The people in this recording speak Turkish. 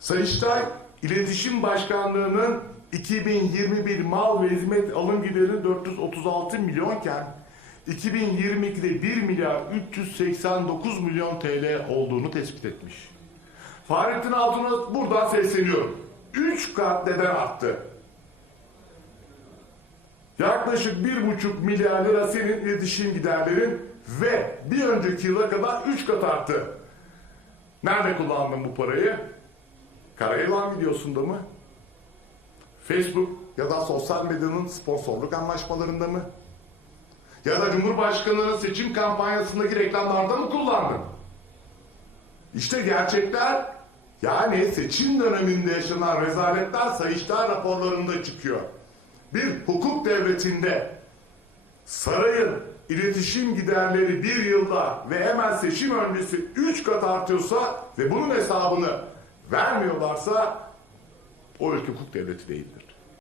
Sayıştay İletişim Başkanlığı'nın 2021 mal ve hizmet alım gideri 436 milyonken 2022'de 1 milyar 389 milyon TL olduğunu tespit etmiş. Fahrettin Altun'a buradan sesleniyorum. 3 kat neden arttı? Yaklaşık 1,5 milyar lira senin iletişim giderlerin ve bir önceki yıla kadar 3 kat arttı. Nerede kullandın bu parayı? Karayılan videosunda mı? Facebook ya da sosyal medyanın sponsorluk anlaşmalarında mı? Ya da Cumhurbaşkanı'nın seçim kampanyasındaki reklamlarda mı kullandın? İşte gerçekler yani seçim döneminde yaşanan rezaletler Sayıştay raporlarında çıkıyor. Bir hukuk devletinde sarayın iletişim giderleri bir yılda ve hemen seçim öncesi üç kat artıyorsa ve bunun hesabını vermiyorlarsa o ülke hukuk devleti değildir.